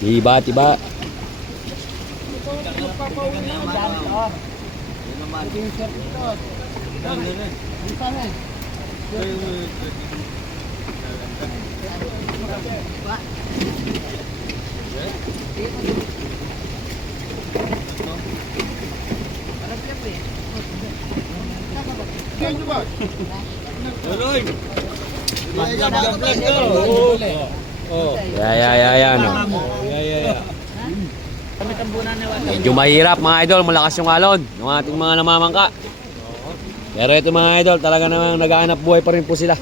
Tiba, tiba. Ya, no. Medyo mahirap mga idol, malakas yung alon ng ating mga namamangka. Pero ito mga idol, talaga namang naghahanap buhay pa rin po sila.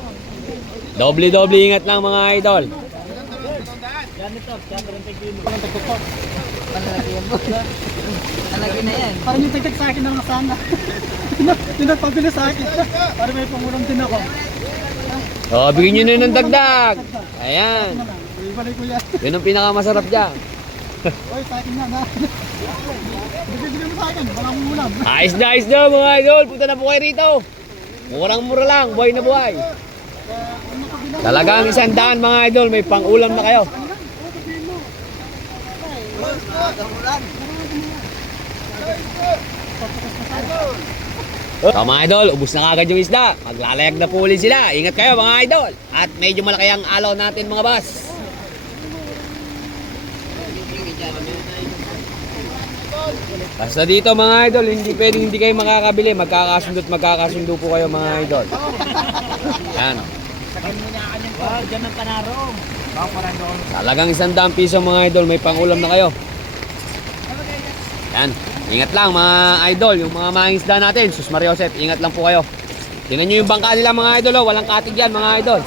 Doble-doble ingat lang mga idol. Talagyan na yan. Parang yung tagtag sa akin ng nasana. Yung nagpabili sa akin. Para may pangulam din ako. O, bigyan nyo na ng dagdag. Ayan. Ibalik ko yan. Yun ang pinakamasarap dyan. Oy, sa akin na. Bigyan mo sa akin. Walang ulam. Ayos na mga idol. Punta na po kayo rito. Murang-mura lang. Buhay na buhay. Talagang 100 mga idol. May pang-ulam na kayo. So mga idol, ubus na kagad yung isda. Maglalayag na po ulit sila. Ingat kayo mga idol. At medyo malaki ang alaw natin mga boss. Basta dito mga idol, hindi pwedeng hindi kayo makakabili. Magkakasundo po kayo mga idol. Yan. Diyan ang panarong. Talagang 100 piso mga idol. May pangulam na kayo. Yan. Ingat lang mga idol. Yung mga mangingisda natin. Sus Maria Josep. Ingat lang po kayo. Tingnan nyo yung bangka nila mga idol. Oh. Walang katig yan mga idol.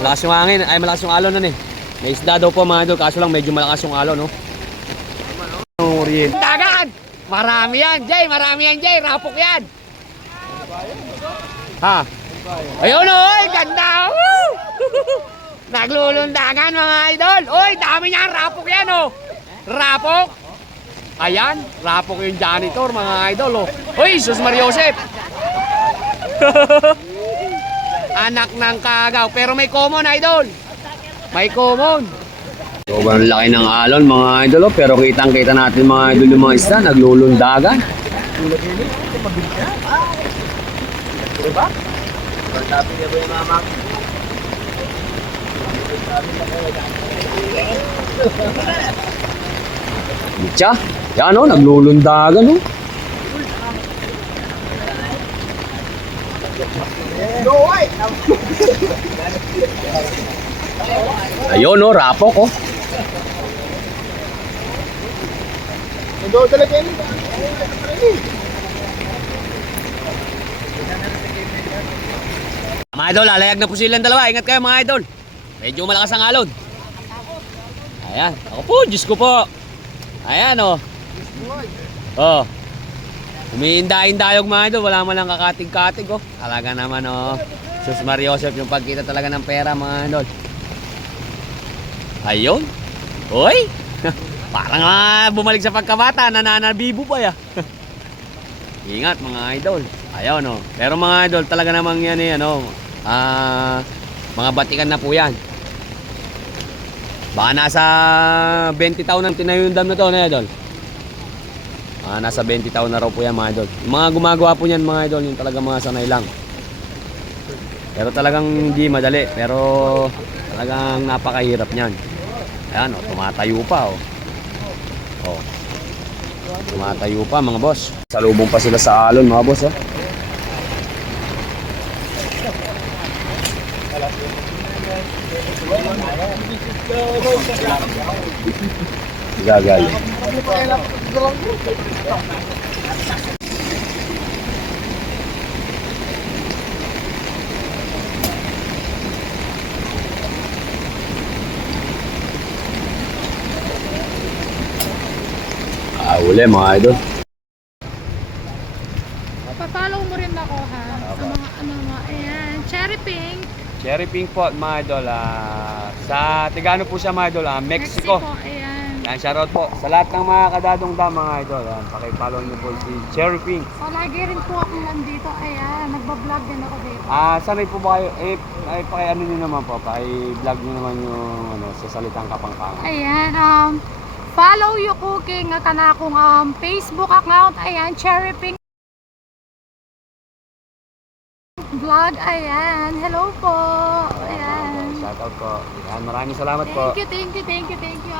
Malakas yung hangin. Ay malakas yung alon nun eh. May isda daw po mga idol. Kaso lang medyo malakas yung alon. No? Dagan! Marami yan Jay. Marami yan Jay. Rapok yan. Ha? Ayun oy. Ganda. Woo! Naglulundagan mga idol. Oy, dami niyan. Rapok yan oh. Rapok. Ayan. Rapok yung janitor mga idol oh. Uy, Sus Maria Josep. Anak ng kagaw. Pero may common idol. May common. Sobrang laki ng alon mga idol oh. Pero kitang kita natin mga idol yung mga isda. Naglulundagan. Diba? Sabi niya ba yung mama? Mitya, yan o, naglulundagan o. Ayun o, rapok o. Mga idol, lalayag na po silang dalawa. Ingat kayo mga idol. Medyo malakas ang alon. Ayan. Ako po, Diyos ko po. Ayan o. Oh. Umiinda-indayog mga idol. Wala man lang kakatig-katig o. Talaga naman o. Sus Maria Josep yung pagkita talaga ng pera mga idol. Ayun. Uy. Parang bumalik sa pagkabata. Nananabibo pa ya. Ingat mga idol. Ayun o. Pero mga idol talaga namang yan eh. Ano, mga batikan na po yan. Baka nasa 20 taon nang tinayo yung dam na to, na idol. Nasa 20 taon na raw po yan mga idol. Yung mga gumagawa po yan mga idol, yung talaga mga sanay lang. Pero talagang hindi madali. Pero talagang napakahirap niyan. Ayan o, tumatayo pa o. O. Tumatayo pa mga boss. Salubong pa sila sa alon mga boss o. Gagal. Uli mga idol. Pa-follow mo rin ako ha. Sa mga ano mo. Ayan. Cherry pink. Cherry pink po mga idol. Sa Tigano po siya mga idol. Mexico. Ayan. Yan, shoutout po sa lahat ng mga kadadong dam mga idol. Yan, pakipollow niyo po si Cherry Pink. So, lagi rin po ako nandito. Ayan, nagbablog din ako dito. Sanay po ba kayo? Paki-ano niyo naman po, paki-vlog niyo naman yung ano, sa salitang Kapangpangan. Ayan, follow yung cooking nga kanakong Facebook account. Ayan, Cherry Pink Vlog. Ayan, hello po. Ayan. Shoutout po. Yan, maraming salamat po. Thank you.